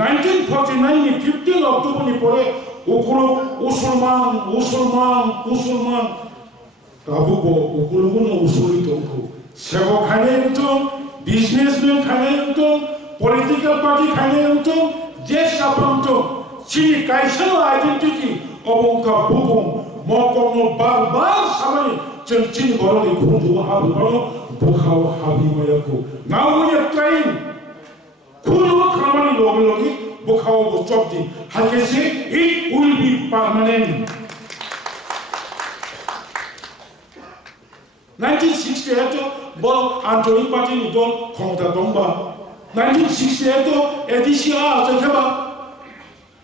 1949이 15 অক্টোবর이 পরে ওগুলো মুসলমান তাবুকো ওগুলোগুলো উসুলি তংকো সেবো খানে তো বিজনেসম্যান খানে তো পলিটিক্যাল পার্টি খানে তো যে সাপন্ত চিনি কাইসেল আইডেন্টিটি অবংকা বুবুং মকমো বারবার সামনে চিনি বড়ি খুঁজু হাবু বড় বুখাও হাবি মায়াকো নাওয়া ট্রেন খুঁজু খামানি লগি বুখাও চপদি হাকেসে ইট উইল বি পার্মানেন্ট 1968 বল আন্তনি পার্টি দল ক্ষমতা দংবা 1968 এডিসিয়া আজখাবা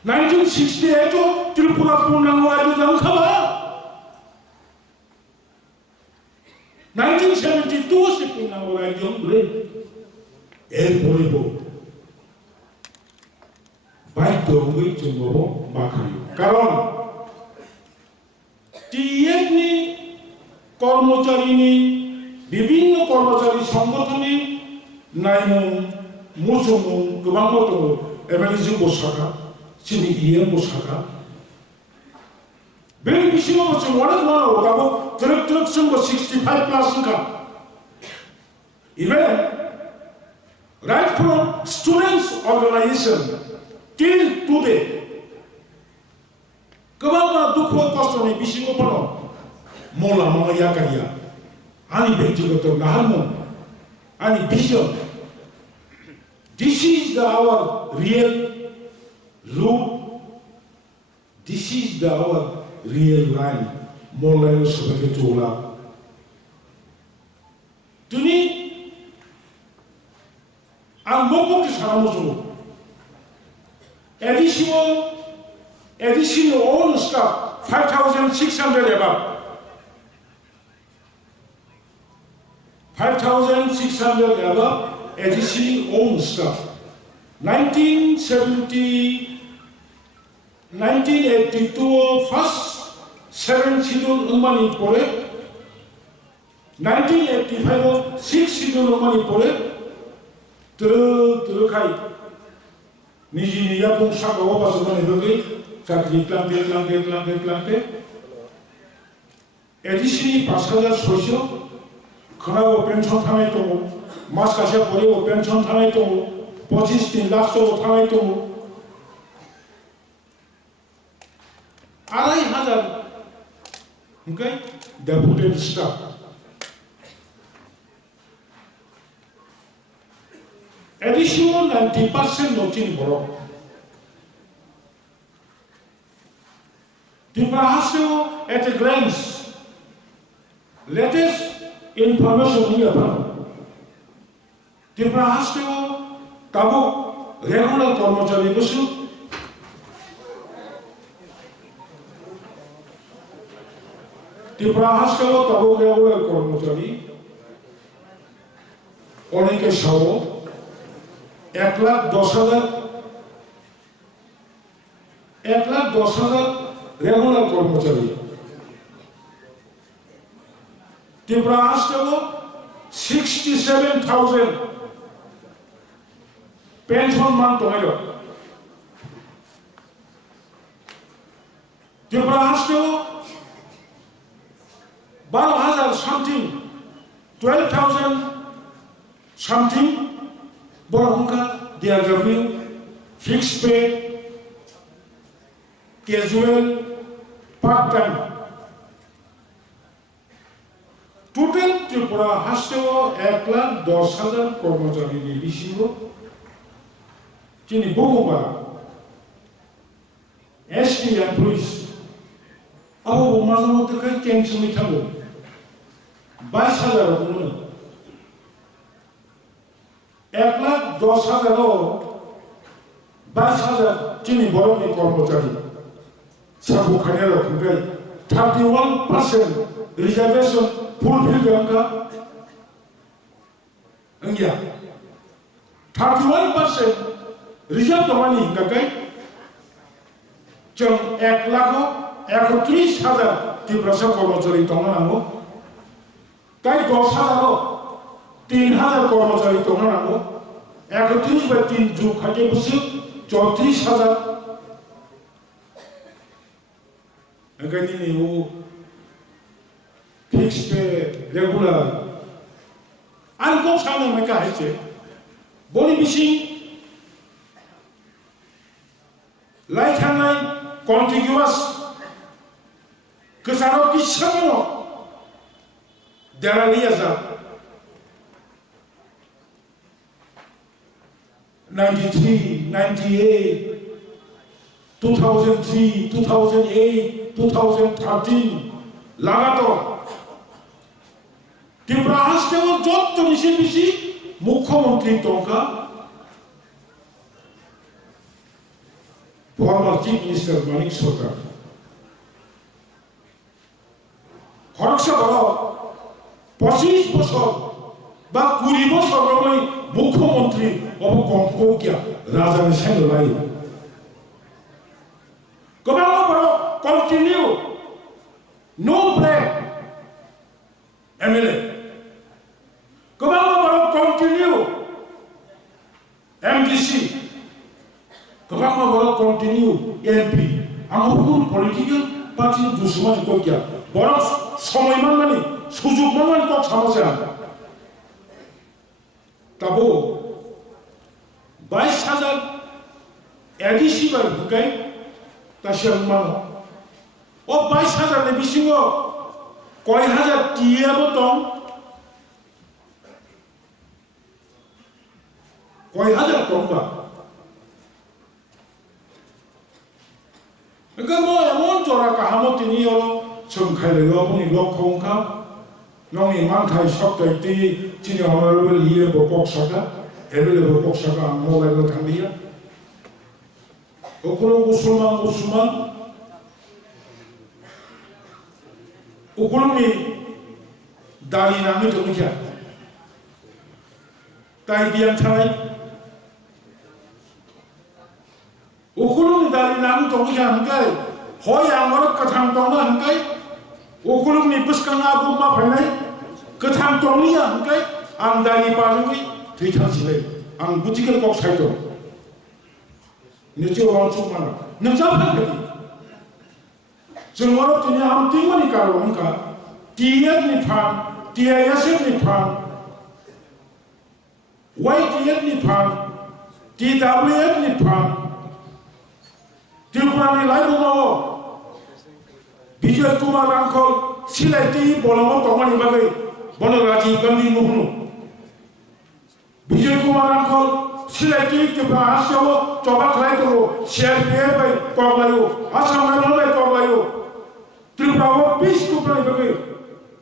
1968 ত্রিপুরা পূর্ণাঙ্গ রাজ্য জানখাবা 1972 সে পূর্ণাঙ্গ রাজ্য হলে এরপরে বাধ্য হয়ে চলব বাখাই কারণ টিএফনি কর্মচারী বিভিন্ন কর্মচারী সংগঠনে নাইমুং মুসুমুং गोबां दङ एमएलजी बसाखा सिनि इएम बसाखा बे बिसिङाव जों वाराव दाबो ट्रक जोंबो 65 प्लास जोंखा even right from students organization till today गोबां दुखु खस्थनि बिसिङाव दङ मोला माया याकारिया आंनि व्यक्तिगत नाहामोन आंनि vision. This is our real root. This is our real line. Molayo sebagai tola. Tuni, ang moko kisah musuh. Additional own staff 5,600 above. 5,600 above. Additional own staff. 1982 first 7 schedule umani pore 1985 6 schedule umani pore terus kai niji ya pungsa bawa pasukan itu sakri klante additional 5,000 sosial karena pension tanai itu mas kasih pore pension tanai itu 25 lakh টাকা থানায় তো 2,500 okay deputed staff additional 90% notin boro Tiprahasyo at a glance latest information here Tiprahasyo তাবো regular কর্মচারী বসু ত্রিপুরা হাসপাতাল তাবো regular কর্মচারী অনেকে সহ 1,10,000 রেগুলার কর্মচারী ত্রিপুরা হাসপাতাল 67,000 pension man tomato. Tripura Hospital, 12,000 something, 12,000 something, Borahunka, DRW, fixed pay, casual, part-time. Total Tripura Hospital, 1,10,000 কর্মচারী নিবিশিব Kini Bokumba, ST and police. Abo Mazamo Takai came to me Tango. By Sada, 1,10,000 by Sada, Kini Boromi Kormotari. Sabu Canero Kugai, 31% reservation, fulfilled Yanka. And yeah, 31%. Result of money, okay? Jom 1,31,000 Tiprasa কর্মচারী তঙ্গানাঙ্গো তাই 10,000 3,000 কর্মচারী তঙ্গানাঙ্গো 31/3 যোগ খাটে বসে 34,000 Angkanya ni fix pe regular. Angkop sana mereka hace. Boni bising, like hanai contiguous. Kesana kisah mana? Darah liasa. 93, 98, 2003, 2008, 2013, लगातार Tibrahas kewa jod to bisi Mukhyamantri tongka former Chief Minister Manik Sarkar. Horaksa baro 25 বছর বা 20 বছর রমই মুখ্যমন্ত্রী অবকম্পকিয়া রাজার সাথে লাই কবাও বড় continue no break MLA কবাও বড় continue MDC কবাও বড় কন্টিনিউ এমপি আমাদের পলিটিক্যাল পার্টি দুশ্মন কোকিয়া বড় সময় মানে সুযোগ মানে তো সমস্যা তাবো 22,000 এডিসি বার বুকাই তাশাল মান ও 22,000 এ বিসিং কয় হাজার টিএ বতম কয় হাজার টঙ্কা এগুলো এমন জোড়া কাহামতি নিয়ে সংখ্যায় আপনি লক্ষ্য অঙ্কা নয় মানখাই সপ্তাহে তিনি অনারেবল ইয়ে বকক সাকা এভেলেবল বকক সাকা মোবাইল থামিয়া ওগুলো মুসলমান ওগুলো দাঁড়িয়ে নামে জমিকা তাই দিয়ান থানায় ওগুলো দাঁড়িয়ে নামে জমিকা হাঙ্কায় হয় আমার কাঠাম দমা হাঙ্কায় ওগুলো নিপুষ্কাং আবুমা ফাইনাই কাঠাম দমিয়া হাঙ্কায় आं दानि बाजोंै थैथांसिलै आं बुजिगोन कक साइड निजे वांसुक माना नोंजा फाखै जों मारो दिनै आं तिमनि कारनका टीएफ नि फान टीआईएसएफ नि फान वाईटीएफ नि फान टीडब्ल्यूएफ नि फान त्रिपुरानि लाइबुमाव विजय कुमार आंखौ सिलाइति बलंगाव दंमानि बागै बन राजीव गांधी मुहुनु विजय कुमार आंखौ सिलाइति त्रिपुरायाव चबा खालायदो सीआरपीएफ बाय कगलायो आसाम रायजो बाय कगलायो त्रिपुरायाव पिस कुप्रानि बागै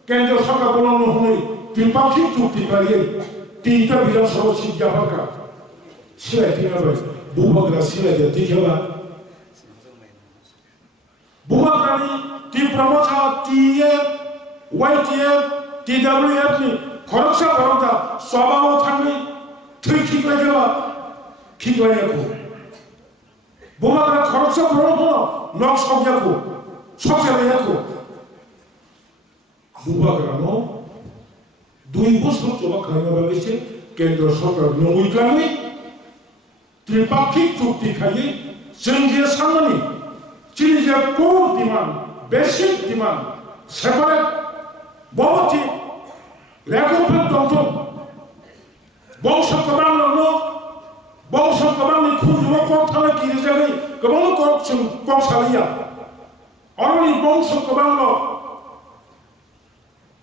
केंद्र सरकार बनाउनु हुनै त्रिपाक्षिक चुक्ति बाययै तीनटा विधानसभा सीट जाफारका सिलाइति बाय बुबाग्रा सिलाइति दिखेबा बुबाग्रानि त्रिपुरायाव टीएफ वाईटीएफ टीडब्ल्यूएफ नि खरकसा भारता सभाव थांनि थै खिग्लायखौ बुबाग्रा खरकसा भारतनो नक सब्याखौ सकजालायखौ बुबाग्रानो 2 বছর জবা খাইना बागैसे केंद्र सरकार नंगैग्लानि त्रिपाक्षिक चुक्ति खायै जों जे सानमानि जोंनि जे core demand basic demand separate बहती रेगुलर दंतो बंश कबांनो बंश कबांनि खुजुवा कक थाना गिरिजानि गोबां कक जों कक सालिया अरनि बंश कबांनो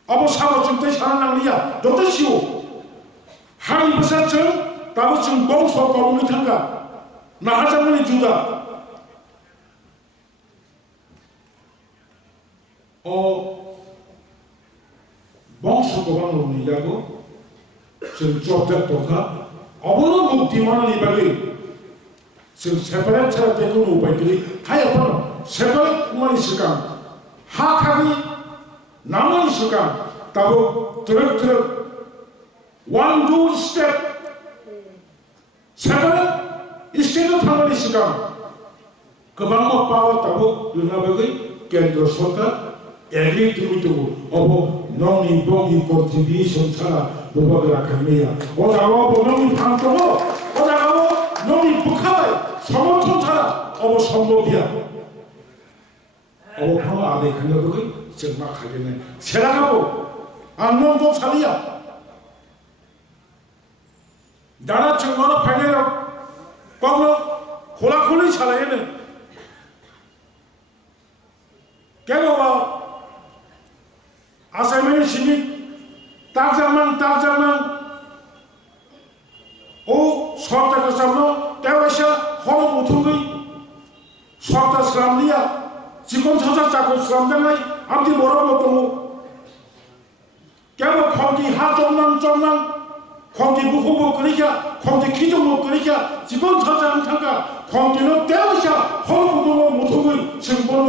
अबसाबो जों दै साननांलिया दते सिउ हारि बसाजों दाबो जों बंश कबांनि थांगा नाहाजामनि जुदा अ बंश कबांनो नियागो जों जबदार दंखा अबनो मुक्ति मानानि बागै जों सेपारेट सारातेखौ नुबाय गै हायफोर सेपारेट मानि सिगां हा खानि नामनि सिगां दाबो ट्रक वान टू स्टेप सेपारेट स्टेटआव थांनायनि सिगां गोबां पावर दाबो लुना बागै केंद्र सरकार एग्री टुमिटो अब नंनि बंनि कन्ट्रिबिउसन सारा बुबाग्रा खाइनाया अजागाव नंनि फानखौ अजागाव नंनि बुखाबाय সমর্থন ছাড়া অবসম্ভবীয়া অবফানো আদে খাইনাবো जों मा खालामनो सेरागाबो आंनो सालिया दाना जों मानो फाइनालाव बावनो खोला खोलि सालायनो केवल आसामनि सिमि तारजामान ও সরকারের সামনে তেরোশা হল মুথুঙ্গি সরকার সামলিয়া জীবন সাজা চাকর সামদানাই আমি বড় বড় কেবল খন্তি হা জন্নাং খন্তি বুকুবু করিকা খন্তি খিজমু করিকা জীবন সাজা থাকা খন্তিনো তেরোশা হল মুথুঙ্গি जों বড়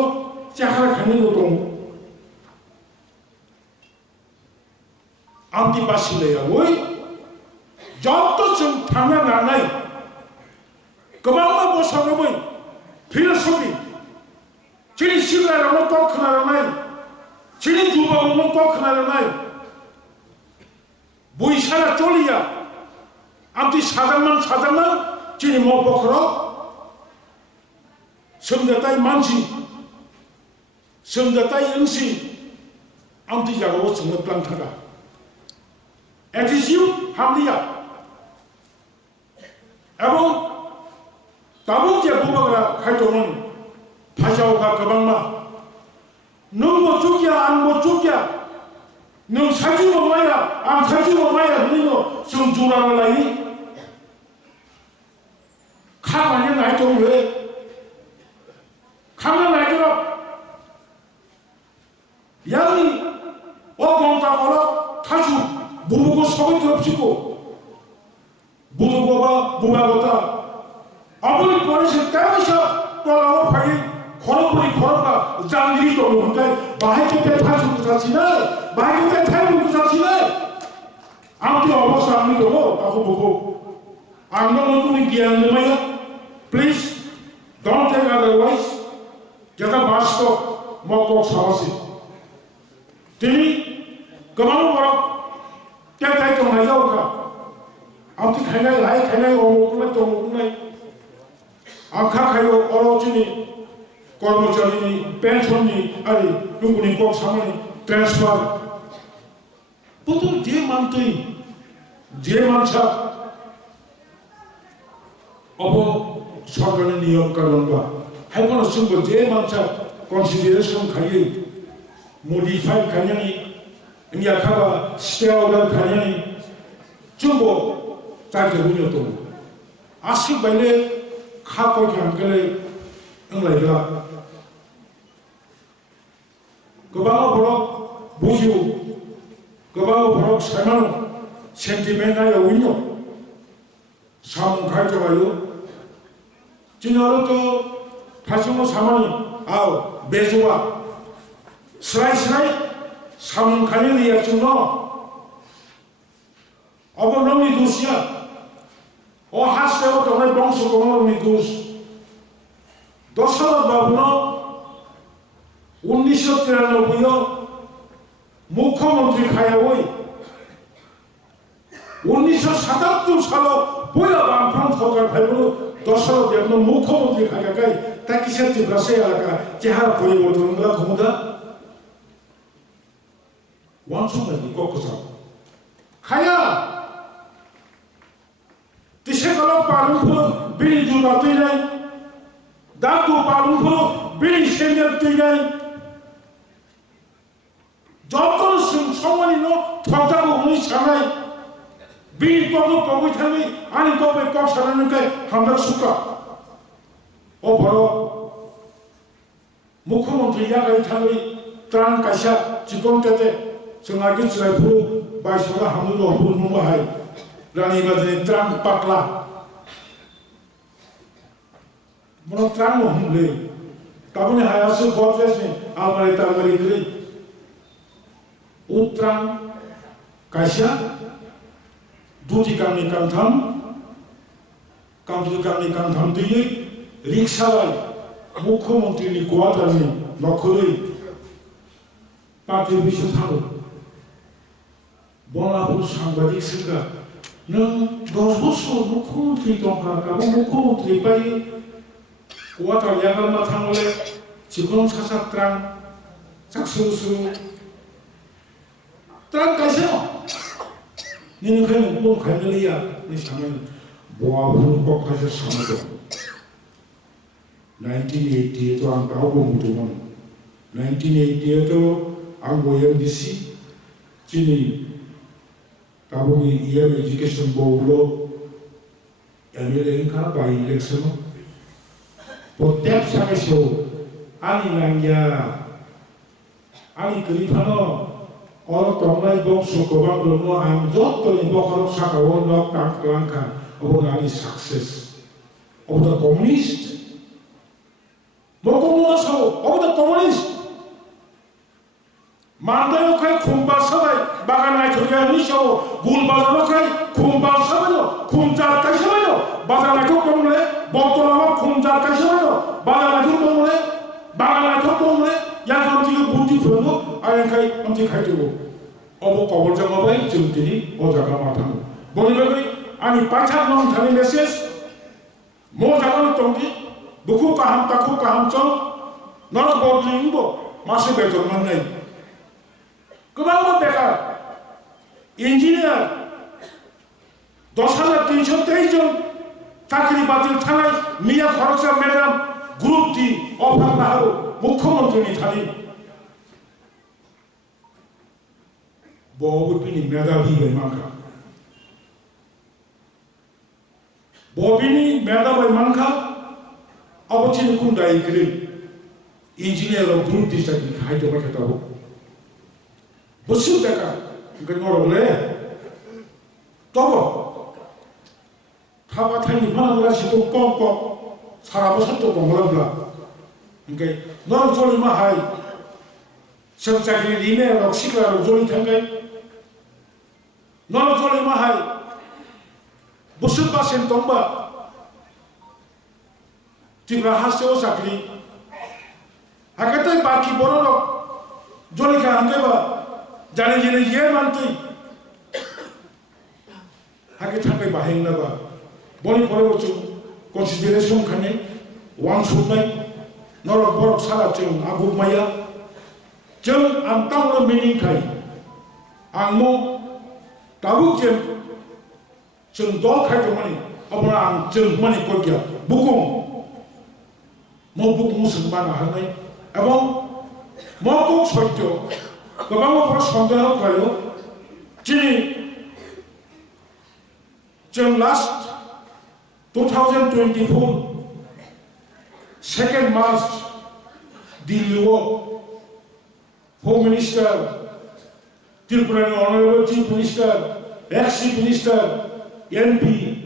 চাকরা খানিনো দं आंति बासिलाया वै जब जों थांना लानाय गोबां बोसोरमै फिलसफि जोंनि सिगाङावनो कल खोनालांनाय जोंनि जुगावनो कल खोनालांनाय बैसारा चलिया आंति साजामान जोंनि मबखराव सोमजाथाय मानसि सोमजाथाय ओंसि आंति जागाव जोङो प्लान थागा एटिट्यूड हामलिया এবং दाबो जे बुबाग्रा खायदोंमोन फाजावगा गोबांमा नों मजुगिया आं मजुगिया नों साजि माया आं साजि माया नोङो जों जरा लायो खामानि नायदोंले खामानि नायदों यानि 어벙다 걸어 타주 부부고 속이 없이고 부부고가 부마고다 아버지 버리실 때마셔 또라고 파이 걸어버리 걸어가 짱들이 또 뭔가 마이크 때 타주고 자치네 마이크 때 타주고 자치네 아무튼 어버서 안 믿어고 나고 보고 안 넘어도 기한 놈이야 please don't take otherwise 제가 마스터 먹고 사왔지 팀이 그만 뭐라 깨끗하게 좀 하자고가 아무튼 가나이 오목구나 아카 가요 어로지니 कर्मचारी पेंशननी अरे लुंगुनी को सामने ट्रांसफर पुतु जे मानते जे मानसा अब सरकारनि नियम कानुनबा हायकोन जोंबो जे मानसा कन्सिडरेशन खायो मडिफाइ खायनि इंयाखाबा स्टेआवल खायनि जोंबो जायखौ बुंनो दं आसि बायले खाखौ खानगले ओंलायग्रा गोबां बरक बुजियो गोबां बरक सायमान सेन्टिमेन्टआ यौइनो सामुखाय जगायो जिनारोथ' फासिमो सामानि आव बेजवा स्राय सामुखायनि रिएक्शन न अब नोंनि दुसिया अ हास्टेलाव थानाय बंशखौ नोंनि दुस दशरथ बाबुनो 1993 मुख्यमंत्री खायावै 1977 सालाव बया बामफ्राम सरकार फायबो दशरथ देवनो मुख्यमंत्री खायाखाय ताकि सेन्टिफ्रासे एलाका চেহারা পরিবর্তন করা ক্ষমতা 원숭이 꺾어서 খায়া तिसे कलो पारुफो बिनि जुना तैनाय दातु पारुफो बिनि सेन्डेल तैनाय जतन समनि न थजाबो हुनि सानाय बिनि तबो तबै थाङै आनि तबै कप सानानैखाय हामदा सुका अ बर' मुख्यमंत्री यागाय थाङै त्रान कायसा जिगन तेते जोंहा गिजिरायफोर बायसला हामदो हबो नबाहाय रानी बाजने त्रान pakla मोनो त्रान हमले ताबने हायासो गॉडलेसने आमारे तामारे गरे उत्रान कायसा दुति कामनि कामथाम दैयै रिक्सालाय मुख्यमंत्रीनि गुवाहाटीनि नखरै पार्टी बिसु थाङो बनाफोर सांबादिक सोंगा नों 10 बोसोर मुख्यमंत्री दंखागाबो मुख्यमंत्री bye kuatal yagal matangole cikon sasak terang saksusu terang kasih ni kan pun kan liya ni sama buah pun kok kasih sama tu 1980 itu ang tahu bukan 1980 itu ang boyang disi sini tahu ni ia education board Amerika by election Potek sa show ani langya ani kripano or tonglai bok sukobang lomo am jot to ni bok sa kawon nok tak langka about ani success of the communist mokomo so of the communist Mandayo kai kumbal sabai baganai thuriya ni so gulbal kai kumbal sabai kumjar kai sabai baganai ko komle botolama kumjar kai sabai baganai ko komle baganai ko komle yang amti buti phongo ayan kai amti khai debu obo kobol jama bai jumtini o jaga matang bonibe kai ani pacha non thani message mo jaga tongdi buku kaham takku kaham chong nor bodling bo mase beton man nai Kebangga bekar, engineer, 10,323 জন চাকরি বাতিল থানায় মিয়া খরচা madam গ্রুপটি offer না হলো মুখ্যমন্ত্রী Thani ববিনী মেধাবী মানখা ববিনী মেধাবী মানখা অবচিন কুন্ডাই গেলে ইঞ্জিনিয়ার গ্রুপটি চাকরি খাইতে পাঠাতে হবে Besul mereka, mungkin orang boleh. Tahu, thapa thani mana boleh situ kok, sarap satu konggolan belah. Mungkin orang joli mahai, sencari ini orang sikar orang joli tenggai. Orang joli mahai, besul pasen tomba, tiga hasil sakri. Akhirnya baki borok, joli kan angkeba. Jangan jadi ye mantu, hake thampai baheng na ba, boni pore bochu consideration khane, one sunai, norok borok sala chung aguk maya, chung antang lo meaning kai, angmo tabuk jem, chung dol kai to mani, apna ang chung mani korja, bukung, mau bukung sembana hanai, abang mau kok sotyo. Kebangga para saudara kayo, jadi, jam last 2024, 2nd March, di luar Home Minister, Tripura Honorable Chief Minister, ex-Chief Minister, MP,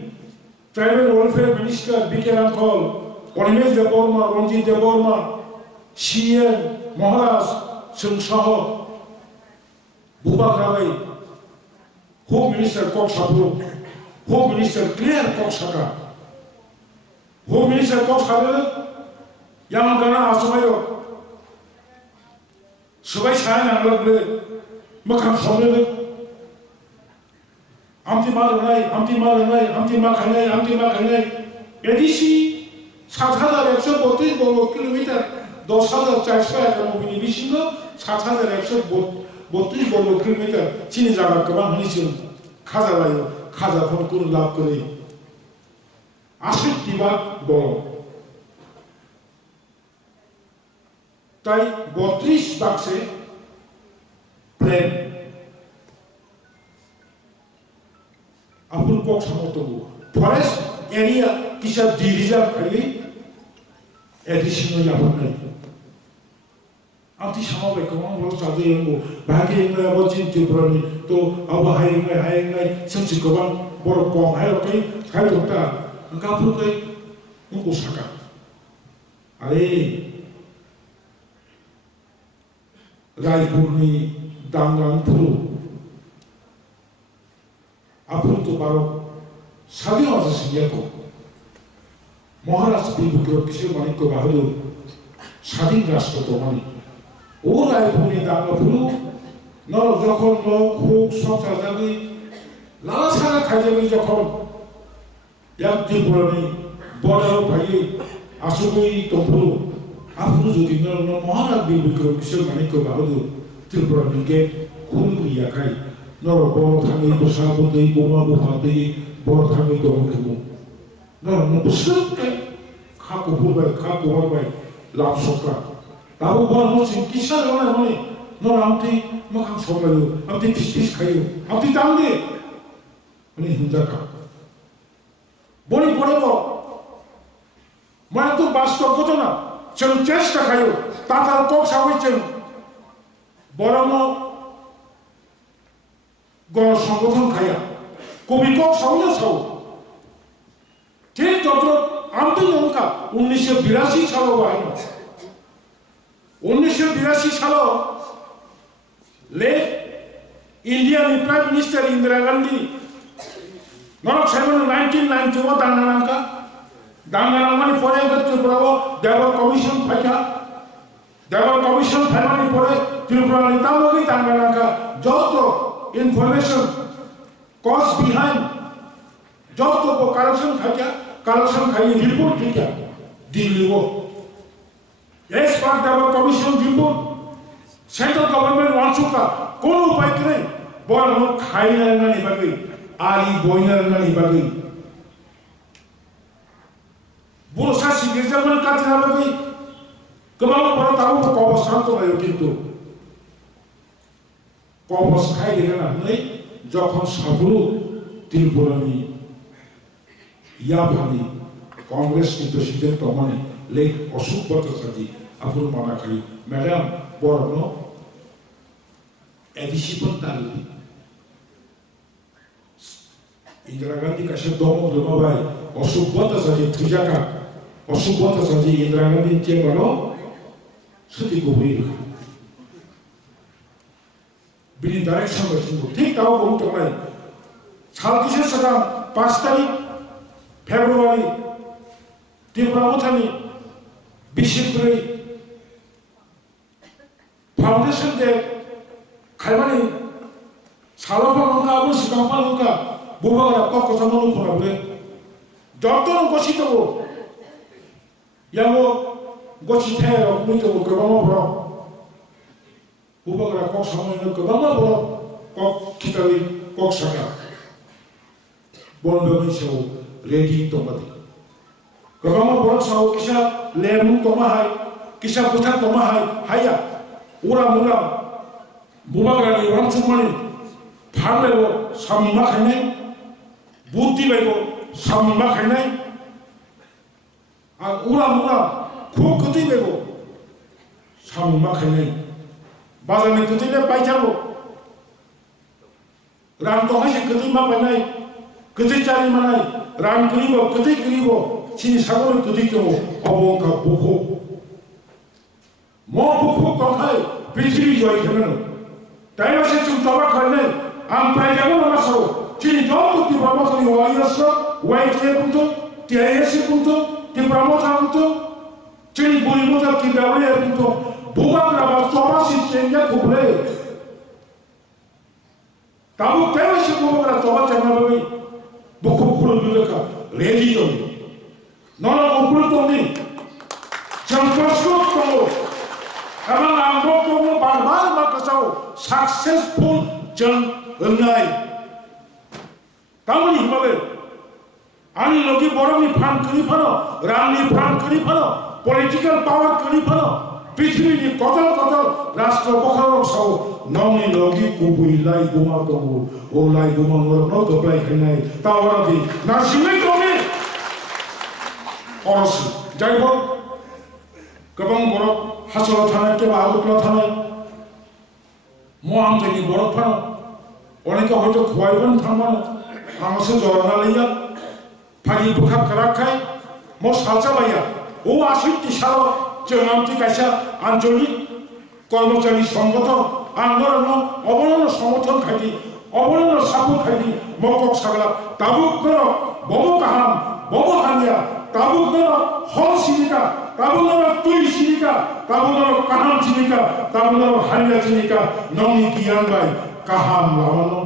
Tribal Welfare Minister, B.K. Rankol, Onimesh Deborma, Ronjit Deborma, CM, Maharaj, Sungshaho, Bubak Rawai, Home Minister Kok Sabro, Home Minister Clear Kok Saka, Home Minister Kok Sabro, yang gana asumayo, sebagai saya yang lalu, makam sabro, amti makanai, edisi 4,132 kilometer, 2,400 mobil bisino, 4,132 বর্গ kilometre চিনি জায়গা গোবাং হয়েছিল খাজা লাইও খাজা phone কোন লাভ করে 80 ভাগ বড় তাই 32 বাক্সে প্লেন আপুর কক সমর্থ ফরেস্ট এরিয়া কিসব ডিভিজন খালি এডিশনাল লাভ নাই Anti sama baik, kamu harus satu yang bahagia yang saya buat cinta berani, to awak hai, sensi kawan borok kong hai oke, hai dokter, engkau pun kai, engkau saka, ale, rai purni dangang puru, apa itu baru, sabi masa sedia ko, Maharashtra bibukur kisah manik ko bahadur, sabi rasta to manik. ওরাই পুনি দাঙ্গা ফুলু নর যখন লোক হোক সংসার যাবি লালা ছাড়া খাই যাবি যখন এক ত্রিপুরানি বড় ভাই 아수고이 동포로 앞으로 저기 너는 뭐하나 그 기술 많이 그 말도 들어보는 게 그런 이야기 너로 뭐 당이 도사보도 있고 뭐 하더니 뭐 당이 또 그거 너는 무슨 게 갖고 보고 갖고 와봐 랍소카 나보고 뭐 지금 기사를 하니 너 아무튼 뭐 한 소리로 아무튼 비슷비슷 가요 아무튼 땅데 아니 혼자가 머리 보내고 만약 또 마스터 거잖아 저는 제스타 가요 따따로 꼭 사고 있잖아 뭐라고 거 성공한 가야 고비 꼭 사오냐 사오 제일 더불어 아무튼 뭔가 1982 사로 와요 1982 사로 late Indian Prime Minister Indira Gandhi 너는 세번은 1991 당나라니까 당나라만이 보내가 트리푸라고 대법 커미션 파이야 대법 커미션 파이만이 보내 트리푸라니 따먹이 당나라니까 저도 information cause behind 저도 뭐 corruption खाई report क्या दिल्ली वो as part 대법 커미션 report central government वांचुका कौन उपाय करे बोल हम खाई ना नहीं बाकी आली बोइना ना नहीं बाकी बुरो सासी गिरजमान का जना बाकी कमाल पर ताऊ को कॉपस शांत रहे किंतु कॉपस खाई देना ना नहीं जॉकन साबुरु त्रिपुरानी या भानी कांग्रेस की प्रेसिडेंट तमाने लेक अशोक बत्तसाजी अपुर माना खाई मैडम बोरनो एडिशिपन ताली इंदिरा गांधी का शब्द दोनों दोनों भाई अशोक बत्तसाजी तुझाका अशोक बत्तसाजी इंदिरा गांधी चेंबरो सुधी को हुई बिनी डायरेक्शन में चिंतु ठीक ताऊ को मुझे भाई साल किसे सदा 5 तारीख फेब्रुआरी त्रिपुरा उठानी बिशिप्री फाउंडेशन दे खाइबानी सालों नौका अब सिकांपा नौका बुबागरा कॉक समोनु खोना बुरे डॉक्टर उनको सीतो वो या वो गोचिते है और मुझे वो कबामा बरो बुबागरा कॉक समोनु कबामा बरो कॉक किताबी कॉक सका बोल में से वो रेडिंग तो मत कबामा बरो साओ किसा लेमु तो माहाय किसा बुथा तो माहाय हाया उरा मुरा बुबागरानी रामचुमानी फार्मेलो सामुमा खाने बुद्धि बेगो सामुमा खाने आ उरा मुरा खो कति बेगो सामुमा खाने बाजार में कति ले पाइजाबो राम तो है कति मा बनाई कति चारी मनाई राम करीबो चिनी सागोर कति तो अबों का बुखो मो बुखो कौन पृथ्वी जॉय करने टाइम से तुम तबाह करने आम प्राइजागो ना सो चिनी जॉब तो तिब्रामो तो युवाइयसो वाइट के पुंतो टीआईएस पुंतो तिब्रामो था पुंतो चिनी बुरीमो था तिब्रामो पुंतो बुबा ग्राबा तबाह से चेंजा कुबले ताबू टाइम से बुबा ग्राबा तबाह चलना बगी बुखो पुरो दुलका रेडी तो नॉन ओपन तो नहीं जंपस्को तो Karena anggap kamu barbar maka kau successful jeng engai. Kamu ni mana? Ani logi borong ni fan kiri fano, ram ni fan kiri fano, political power kiri fano, pithri ni kotor rashtra bokharok sau, nam ni logi kubu ilai guma kamu, olai guma ngorno doplai kenai, tawar di, nasibe kami, oros, jaibo, kabang borok. 하소로 타는 게 아웃로 타는 모함적인 버럭파는 오니까 어저 구하이번 탕만은 아무서 저러나리야 파리 북합 가락하이 뭐 살자봐야 오 아쉽디 샤로 정함티 가샤 안졸리 কর্মচারী সংগঠন আন্দোলন অবলম্বন সমর্থন খাইটি অবলম্বন support খাইটি মকক সাগলা তাবুক কর Bob কাহাম Bob Haniyeh তাবুক কর হল সিনিকা তাবুক কর তুই সিনিকা তাবুক কর কাহাম সিনিকা তাবুক কর হানিয়া সিনিকা নমি কিয়ান বাই কাহাম লামানো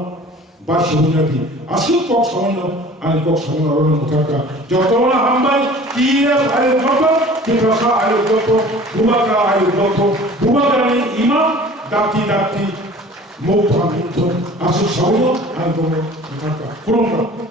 বা সুনাতি আসুক কক সমন্য 아니 꼭 성공하고는 못할까. 저도나 한번 기회 아유 것도 기가사 아유 것도 부마가 아유 것도 부마가는 이만 답디 목도하면서 아주 서울로 안동을 못할까. 그런가.